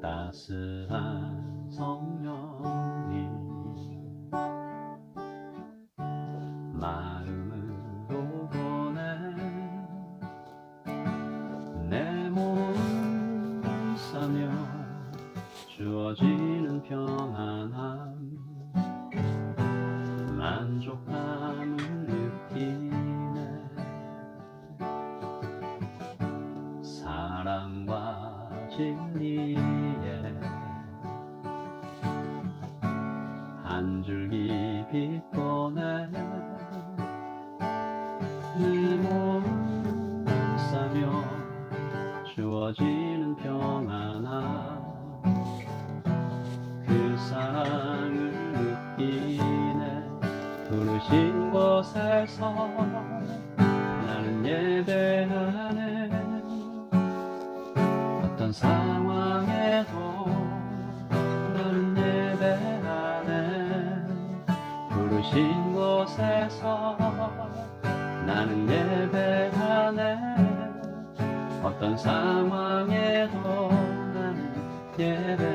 따스한 성령이 마음으로 보내 내 몸을 싸며 주어지는 평안함 만족함을 느끼네. 사랑과 진리에 한 줄기 빛 보내 내 몸을 싸며 주어지는 평안함 그 사랑을 느끼네. 부르신 곳에서 나는 예배하네. 어떤 상황에도 나는 예배하네. 부르신 곳에서 나는 예배하네. 어떤 상황에도 나는 예배하네.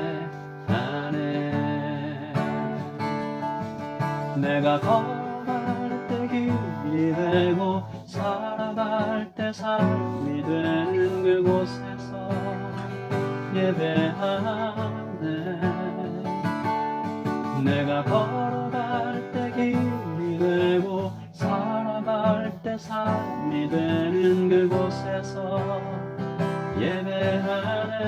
내가 걸어갈 때 길이 되고 살아갈 때 삶이 되는 그곳에서 예배하네. 내가 걸어갈 때 길이 되고 살아갈 때 삶이 되는 그곳에서 예배하네.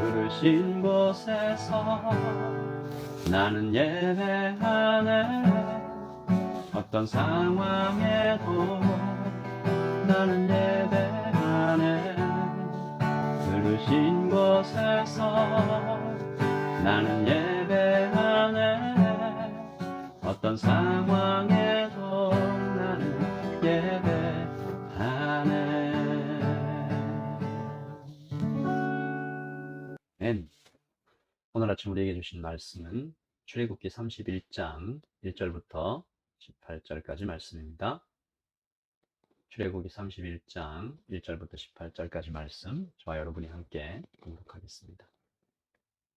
부르신 곳에서 나는 예배하네. 어떤 상황에도 나는 예배하네. 부르신 곳에서 나는 예배하네. 어떤 상황에도 나는 예배하네. 오늘 아침 우리에게 주신 말씀은 출애굽기 31장 1절부터 18절까지 말씀입니다. 출애굽기 31장 1절부터 18절까지 말씀, 저와 여러분이 함께 공독하겠습니다.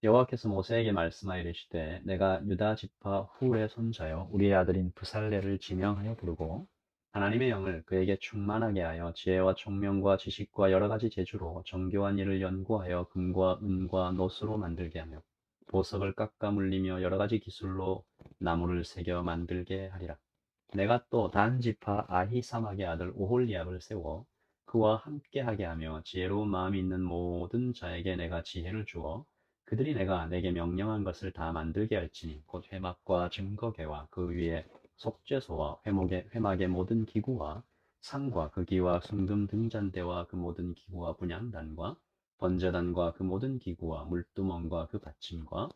여호와께서 모세에게 말씀하여 이르시되 내가 유다 지파 훌의 손자요 우리의 아들인 브살레를 지명하여 부르고 하나님의 영을 그에게 충만하게 하여 지혜와 총명과 지식과 여러 가지 재주로 정교한 일을 연구하여 금과 은과 노수로 만들게 하며 보석을 깎아 물리며 여러 가지 기술로 나무를 새겨 만들게 하리라. 내가 또 단 지파 아히사막의 아들 오홀리압을 세워 그와 함께하게 하며 지혜로운 마음이 있는 모든 자에게 내가 지혜를 주어 그들이 내게 명령한 것을 다 만들게 할지니 곧 회막과 증거궤와 그 위에 속죄소와 회막의 모든 기구와 상과 그 기와 순금 등잔대와 그 모든 기구와 분향단과 번제단과 그 모든 기구와 물두멍과 그 받침과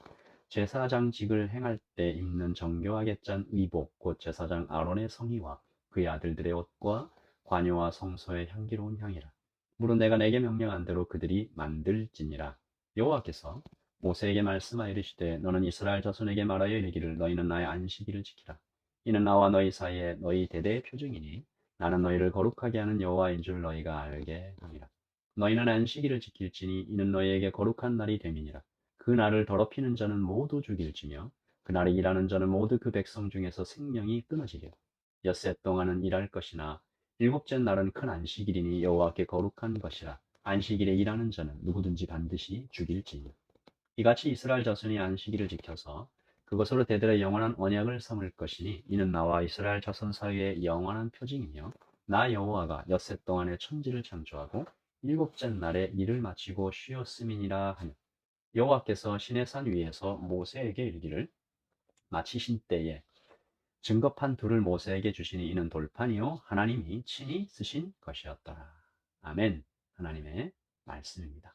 제사장직을 행할 때 입는 정교하게 짠 의복 곧 제사장 아론의 성의와 그의 아들들의 옷과 관요와 성소의 향기로운 향이라. 무릇 내가 내게 명령한 대로 그들이 만들지니라. 여호와께서 모세에게 말씀하여 이르시되 너는 이스라엘 자손에게 말하여 이르기를 너희는 나의 안식일을 지키라. 이는 나와 너희 사이에 너희 대대의 표징이니 나는 너희를 거룩하게 하는 여호와인 줄 너희가 알게 함이라. 너희는 안식일을 지킬지니 이는 너희에게 거룩한 날이 됨이니라. 그 날을 더럽히는 자는 모두 죽일지며 그 날에 일하는 자는 모두 그 백성 중에서 생명이 끊어지리라. 엿새 동안은 일할 것이나 일곱째 날은 큰 안식일이니 여호와께 거룩한 것이라. 안식일에 일하는 자는 누구든지 반드시 죽일지니 이같이 이스라엘 자손이 안식일을 지켜서 그것으로 대대로 영원한 언약을 삼을 것이니 이는 나와 이스라엘 자손 사이의 영원한 표징이며 나 여호와가 엿새 동안에 천지를 창조하고 일곱째 날에 일을 마치고 쉬었음이니라 하며 여호와께서 시내산 위에서 모세에게 이르기를 마치신 때에 증거판 둘을 모세에게 주시니 이는 돌판이요 하나님이 친히 쓰신 것이었더라. 아멘. 하나님의 말씀입니다.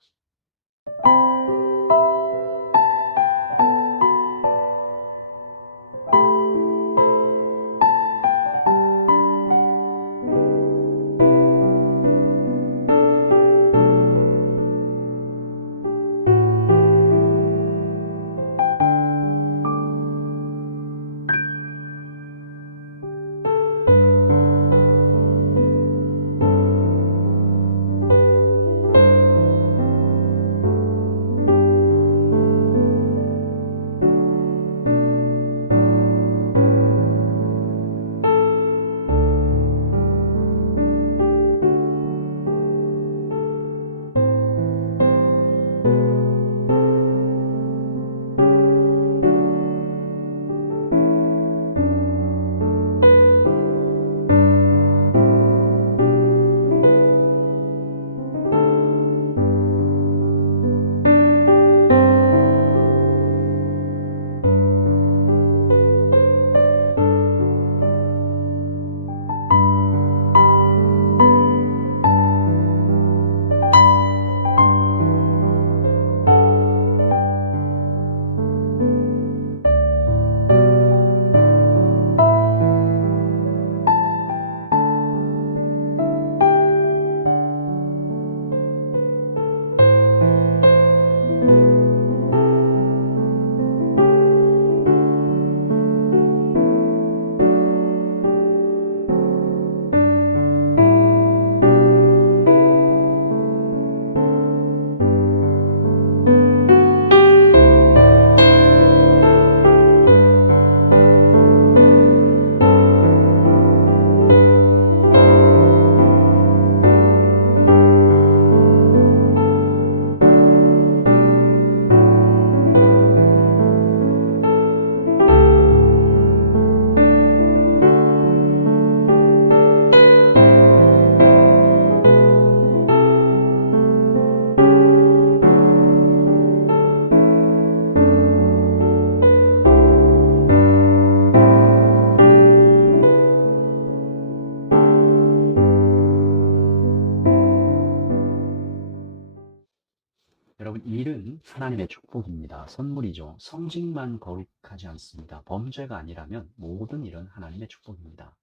여러분, 일은 하나님의 축복입니다. 선물이죠. 성직만 거룩하지 않습니다. 범죄가 아니라면 모든 일은 하나님의 축복입니다.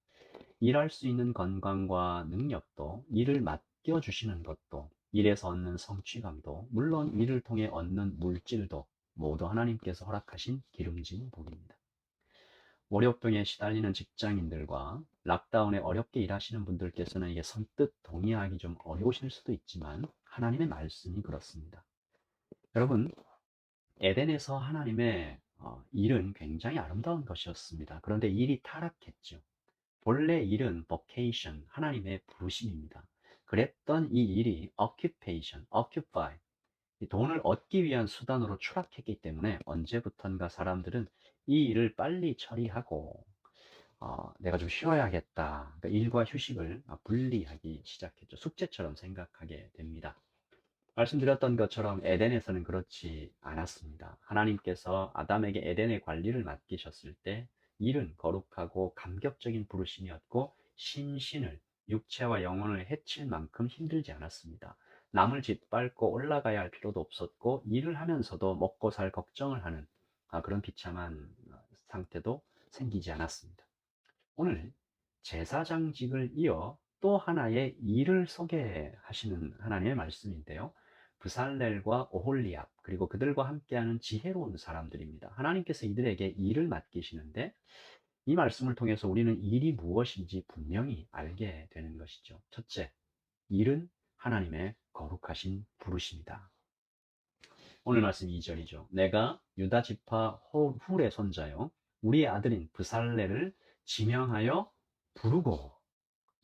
일할 수 있는 건강과 능력도, 일을 맡겨주시는 것도, 일에서 얻는 성취감도, 물론 일을 통해 얻는 물질도 모두 하나님께서 허락하신 기름진 복입니다. 월요병에 시달리는 직장인들과 락다운에 어렵게 일하시는 분들께서는 이게 선뜻 동의하기 좀 어려우실 수도 있지만 하나님의 말씀이 그렇습니다. 여러분, 에덴에서 하나님의 일은 굉장히 아름다운 것이었습니다. 그런데 일이 타락했죠. 본래 일은 vocation, 하나님의 부르심입니다. 그랬던 이 일이 occupation, occupy, 이 돈을 얻기 위한 수단으로 추락했기 때문에 언제부턴가 사람들은 이 일을 빨리 처리하고 내가 좀 쉬어야겠다. 그러니까 일과 휴식을 분리하기 시작했죠. 숙제처럼 생각하게 됩니다. 말씀드렸던 것처럼 에덴에서는 그렇지 않았습니다. 하나님께서 아담에게 에덴의 관리를 맡기셨을 때 일은 거룩하고 감격적인 부르심이었고 신신을, 육체와 영혼을 해칠 만큼 힘들지 않았습니다. 남을 짓밟고 올라가야 할 필요도 없었고 일을 하면서도 먹고 살 걱정을 하는 그런 비참한 상태도 생기지 않았습니다. 오늘 제사장직을 이어 또 하나의 일을 소개하시는 하나님의 말씀인데요. 브살렐과 오홀리압 그리고 그들과 함께하는 지혜로운 사람들입니다. 하나님께서 이들에게 일을 맡기시는데 이 말씀을 통해서 우리는 일이 무엇인지 분명히 알게 되는 것이죠. 첫째, 일은 하나님의 거룩하신 부르심이다. 오늘 말씀 2절이죠. 내가 유다 지파 훌의 손자요 우리의 아들인 브살레를 지명하여 부르고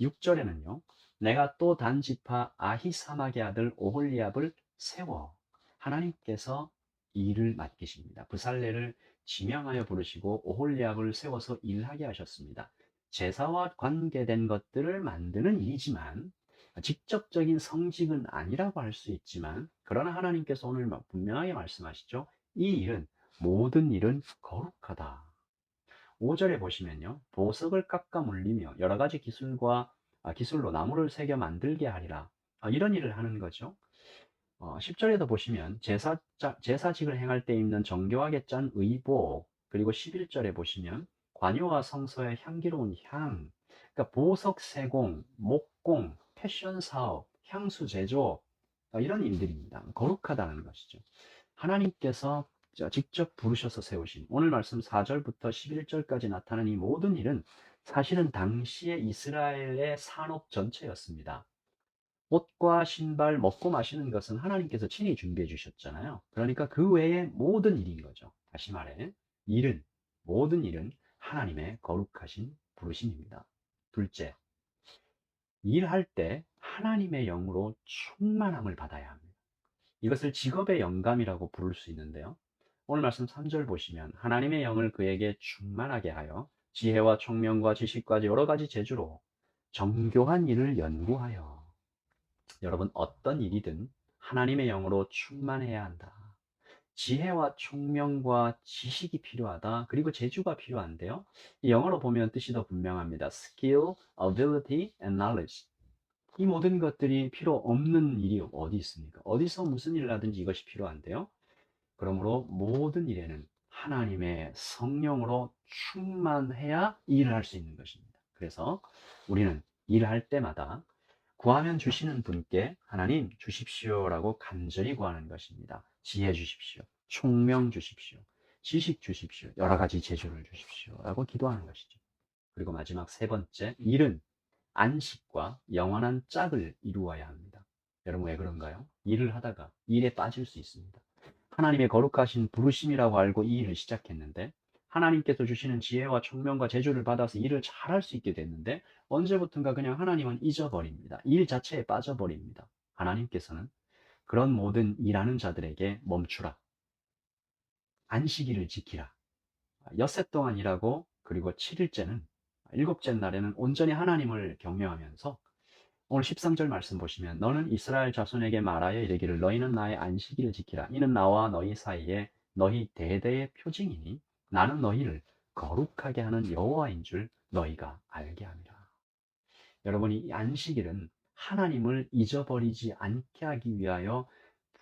6절에는요. 내가 또 단 지파 아히사막의 아들 오홀리압을 세워 하나님께서 일을 맡기십니다. 브살레를 지명하여 부르시고 오홀리압을 세워서 일하게 하셨습니다. 제사와 관계된 것들을 만드는 일이지만 직접적인 성직은 아니라고 할 수 있지만 그러나 하나님께서 오늘 분명하게 말씀하시죠. 이 일은 모든 일은 거룩하다. 5절에 보시면요. 보석을 깎아 물리며 여러 가지 기술로 나무를 새겨 만들게 하리라. 이런 일을 하는 거죠. 10절에도 보시면 제사직을 행할 때 입는 정교하게 짠 의복, 그리고 11절에 보시면 관유와 성소의 향기로운 향, 그러니까 보석 세공, 목공, 패션 사업, 향수 제조, 이런 일들입니다. 거룩하다는 것이죠. 하나님께서 직접 부르셔서 세우신 오늘 말씀 4절부터 11절까지 나타나는 이 모든 일은 사실은 당시의 이스라엘의 산업 전체였습니다. 옷과 신발, 먹고 마시는 것은 하나님께서 친히 준비해 주셨잖아요. 그러니까 그 외의 모든 일인 거죠. 다시 말해, 모든 일은 하나님의 거룩하신 부르심입니다. 둘째, 일할 때 하나님의 영으로 충만함을 받아야 합니다. 이것을 직업의 영감이라고 부를 수 있는데요. 오늘 말씀 3절 보시면 하나님의 영을 그에게 충만하게 하여 지혜와 총명과 지식과 여러 가지 재주로 정교한 일을 연구하여 여러분 어떤 일이든 하나님의 영으로 충만해야 한다. 지혜와 총명과 지식이 필요하다. 그리고 재주가 필요한데요. 이 영어로 보면 뜻이 더 분명합니다. Skill, ability, and knowledge. 이 모든 것들이 필요 없는 일이 어디 있습니까? 어디서 무슨 일을 하든지 이것이 필요한데요. 그러므로 모든 일에는 하나님의 성령으로 충만해야 일을 할 수 있는 것입니다. 그래서 우리는 일할 때마다 구하면 주시는 분께 하나님 주십시오라고 간절히 구하는 것입니다. 지혜 주십시오. 총명 주십시오. 지식 주십시오. 여러 가지 재주를 주십시오라고 기도하는 것이죠. 그리고 마지막 세 번째, 일은 안식과 영원한 짝을 이루어야 합니다. 여러분 왜 그런가요? 일을 하다가 일에 빠질 수 있습니다. 하나님의 거룩하신 부르심이라고 알고 이 일을 시작했는데 하나님께서 주시는 지혜와 총명과 재주를 받아서 일을 잘할 수 있게 됐는데 언제부턴가 그냥 하나님은 잊어버립니다. 일 자체에 빠져버립니다. 하나님께서는 그런 모든 일하는 자들에게 멈추라. 안식일을 지키라. 엿새 동안 일하고 그리고 7일째는 일곱째 날에는 온전히 하나님을 경외하면서 오늘 13절 말씀 보시면 너는 이스라엘 자손에게 말하여 이르기를 너희는 나의 안식일을 지키라. 이는 나와 너희 사이에 너희 대대의 표징이니 나는 너희를 거룩하게 하는 여호와인 줄 너희가 알게 함이라. 여러분이 이 안식일은 하나님을 잊어버리지 않게 하기 위하여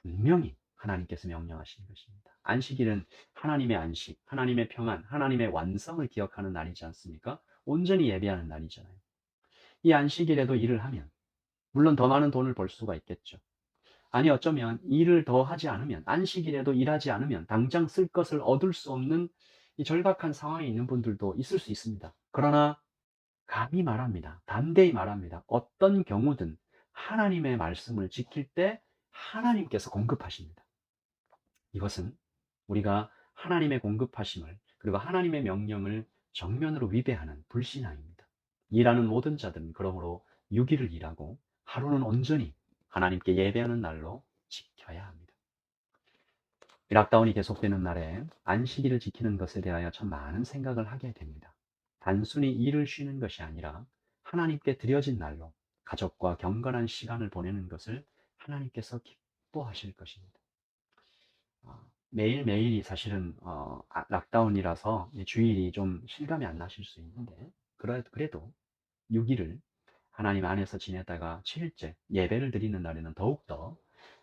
분명히 하나님께서 명령하신 것입니다. 안식일은 하나님의 안식, 하나님의 평안, 하나님의 완성을 기억하는 날이지 않습니까? 온전히 예배하는 날이잖아요. 이 안식일에도 일을 하면 물론 더 많은 돈을 벌 수가 있겠죠. 아니 어쩌면 일을 더 하지 않으면, 안식일에도 일하지 않으면 당장 쓸 것을 얻을 수 없는 이 절박한 상황에 있는 분들도 있을 수 있습니다. 그러나 감히 말합니다. 담대히 말합니다. 어떤 경우든 하나님의 말씀을 지킬 때 하나님께서 공급하십니다. 이것은 우리가 하나님의 공급하심을, 그리고 하나님의 명령을 정면으로 위배하는 불신앙입니다. 일하는 모든 자들은 그러므로 6일을 일하고 하루는 온전히 하나님께 예배하는 날로 지켜야 합니다. 이 락다운이 계속되는 날에 안식일을 지키는 것에 대하여 참 많은 생각을 하게 됩니다. 단순히 일을 쉬는 것이 아니라 하나님께 드려진 날로 가족과 경건한 시간을 보내는 것을 하나님께서 기뻐하실 것입니다. 매일매일이 사실은 락다운이라서 주일이 좀 실감이 안 나실 수 있는데, 그래도 6일을 하나님 안에서 지내다가 7일째 예배를 드리는 날에는 더욱더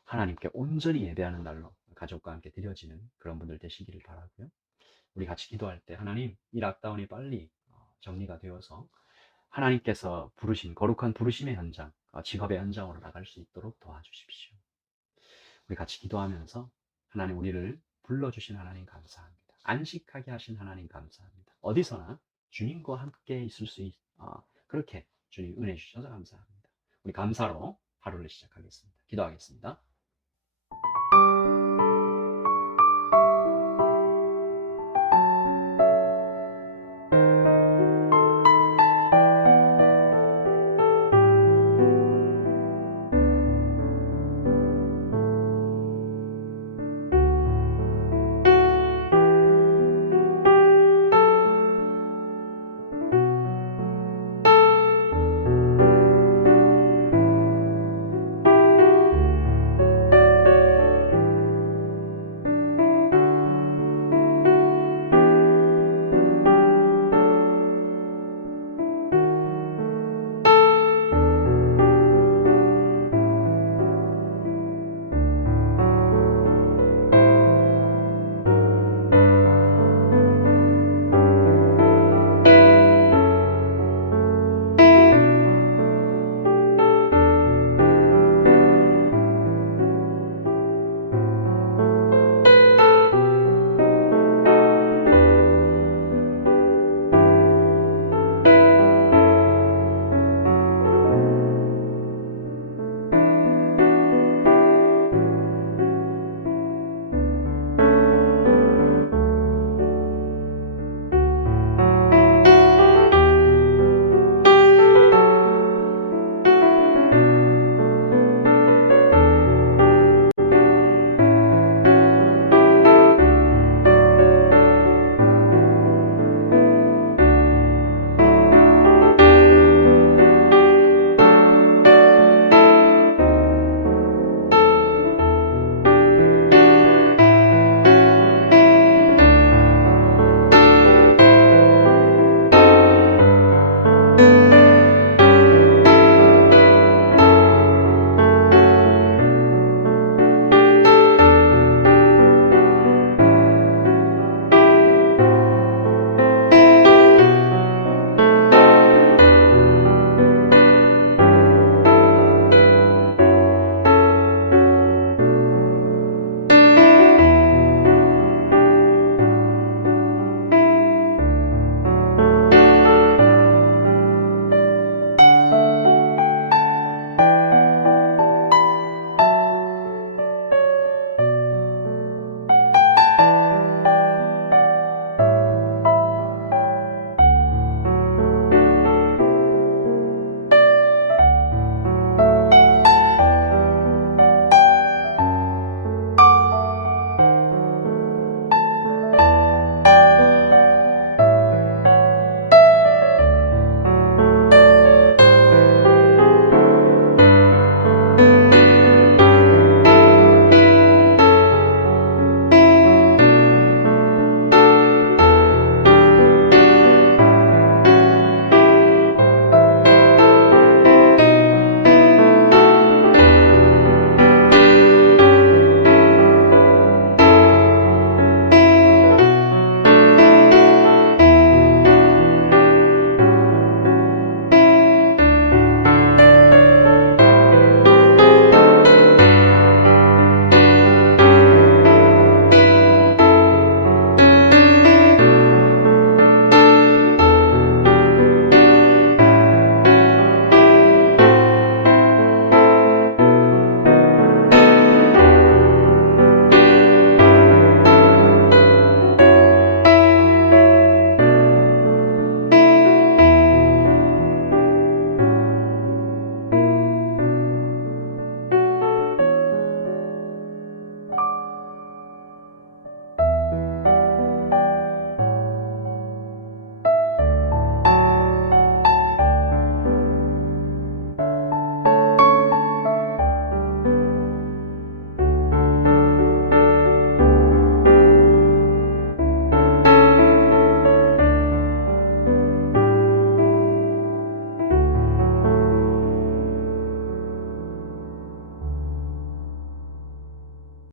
하나님께 온전히 예배하는 날로 가족과 함께 드려지는 그런 분들 되시기를 바라고요. 우리 같이 기도할 때 하나님, 이 락다운이 빨리 정리가 되어서 하나님께서 부르신 거룩한 부르심의 현장, 직업의 현장으로 나갈 수 있도록 도와주십시오. 우리 같이 기도하면서 하나님, 우리를 불러주신 하나님 감사합니다. 안식하게 하신 하나님 감사합니다. 어디서나 주님과 함께 있을 수 그렇게 주님 은혜 주셔서 감사합니다. 우리 감사로 하루를 시작하겠습니다. 기도하겠습니다.